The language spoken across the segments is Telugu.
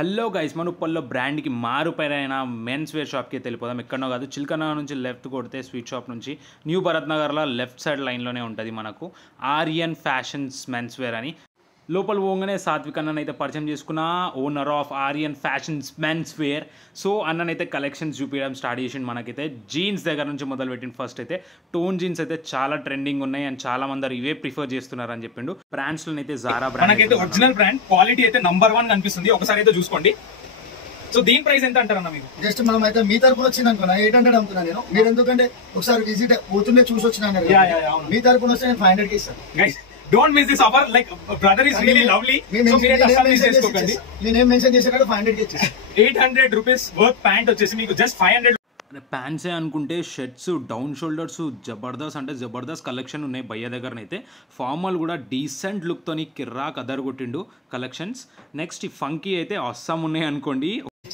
హలో గైస్, మన ఉప్పల్లో బ్రాండ్కి మారుపైరైన మెన్స్ వేర్ షాప్కి వెళ్ళిపోదాం. ఎక్కడో కాదు, చిల్కనా నుంచి లెఫ్ట్ కొడితే స్వీట్ షాప్ నుంచి న్యూ భరత్ నగర్లో లెఫ్ట్ సైడ్ లైన్లోనే ఉంటుంది మనకు ఆర్యన్ ఫ్యాషన్స్ మెన్స్ వేర్ అని. లోపల పోగానే సాత్విక్ అన్ననైతే పరిచయం చేసుకున్న, owner of Aryan fashions men's wear. So అన్ననైతే కలెక్షన్స్ చూపించడం స్టార్ట్ చేసిండు. మనకైతే జీన్స్ దగ్గర నుంచి మొదలుపెట్టింది. ఫస్ట్ అయితే టోన్ జీన్స్ అయితే చాలా ట్రెండింగ్ ఉన్నాయి అండ్ చాలా మంది ఇవే ప్రిఫర్ చేస్తున్నారు అని చెప్పిండు. బ్రాండ్స్ లో అయితే జారా బ్రాండ్ మనకైతే ఒరిజినల్ బ్రాండ్ క్వాలిటీ అయితే నంబర్ 1 కనిపిస్తుంది. ఒకసారి అయితే చూసుకోండి. సో దీని ప్రైస్ ఎంత అంటారన్న మీరు? జస్ట్ మనం అయితే మీ తరపున వచ్చింది అనుకున్నా 800 అమ్ముతున్నా నేను. మీరు ఎందుకంటే ఒకసారి విజిట్ పోతుండే చూసి వచ్చినా మీ తరపున వస్తే నేను 500 కి ఇస్తాను. Guys don't miss this offer. Like brother is really lovely. So మీరైతే అసలు మిస్ చేసుకోకండి. నేనేం మెన్షన్ చేశాను 500 కి ఇచ్చేసి 800 రూపీస్ వర్త్ ప్యాంట్ వచ్చేసి మీకు జస్ట్ 500. ప్యాంట్సే అనుకుంటే షర్ట్స్, డౌన్ షోల్డర్స్ జబర్దస్త్ అంటే జబర్దస్త్ కలెక్షన్ ఉన్నాయి భయ్య దగ్గరనైతే. ఫార్మల్ కూడా డీసెంట్ లుక్తోని కిర్రాక్ అదర్ కొట్టిండు కలెక్షన్స్. నెక్స్ట్ ఈ ఫంకీ అయితే అస్సాం ఉన్నాయి అనుకోండి.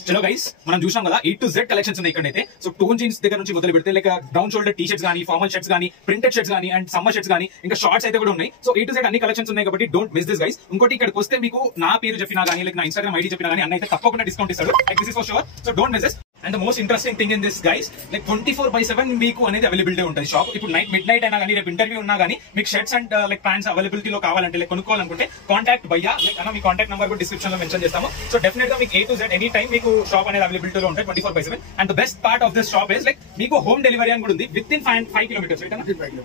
చలో గైస్, మనం చూసాం కదా A to Z కలెక్షన్స్ ఉన్నాయి ఇక్కడైతే. సో టోన్ జీన్స్ దగ్గర నుంచి మొదలు పెడితే like down shoulder T shirts కానీ, ఫార్మల్ షర్ట్స్ కానీ, ప్రింటెడ్ షర్ట్స్ కానీ అండ్ సమ్మర్ షర్ట్స్ కానీ, ఇంకా షార్ట్స్ అయితే కూడా ఉన్నాయి. సో A to Z అన్ని కలెక్షన్స్ ఉన్నాయి కాబట్టి డోంట్ మిస్ దిస్ గైస్. ఇంకోటి ఇక్కడికి వస్తే మీకు నా పేరు చెప్పినా కానీ, లైక్ నా ఇన్స్టాగ్రామ్ ఐడి చెప్పినా కానీ అన్న అయితే తప్పకుండా డిస్కౌంట్ ఇస్తాడు. Like this is for sure. So don't miss this. And the most interesting thing in this guys, like 24/7 మీకు అనేది అవైలబిలిటీ ఉంటుంది షాప్. ఇప్పుడు మిడ్ నైట్ అయినా కానీ, రేపు ఇంటర్వ్యూ ఉన్నా కానీ మీకు షర్ట్స్ అండ్ లైక్ ప్యాంట్స్ అవైలబిలిటీలో కావాలంటే, లైక్ కొనుక్కోవాలనుకుంటే కాంటాక్ట్ భయ్యా. లైక్ అన్న మీ కాంటాక్ట్ నెంబర్ కూడా డిస్క్రిప్షన్ లో మెన్షన్ చేస్తాము. సో డెఫినెట్ గా మీకు A to Z any time మీకు షాప్ అనేది అవైలబిలిటీలో ఉంటాయి 24/7. And the best part of this shop is like మీకు హోమ్ డెలివరీ అని కూడా ఉంది. With in 5 kilometres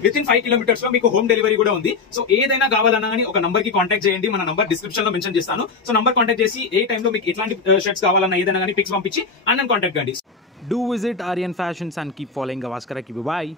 with in 5 kilometres లో మీకు హోమ్ డెలివరీ కూడా ఉంది. సో ఏదైనా కావాలన్నా కానీ ఒక నంబర్ కి కాంటాక్ట్ చేయండి. మన నంబర్ డిస్క్రిప్షన్ లో మెన్షన్ చేస్తాను. సో నంబర్ కాంటాక్ట్ చేసి ఏ టైంలో మీకు ఎట్లాంటి షర్ట్స్ కావాలన్నా ఏదైనా కానీ పిక్స్ పంపించి అన్న కాంటాక్ట్ కండి. Do visit Aryan Fashions and keep following Gavaskar. Bye.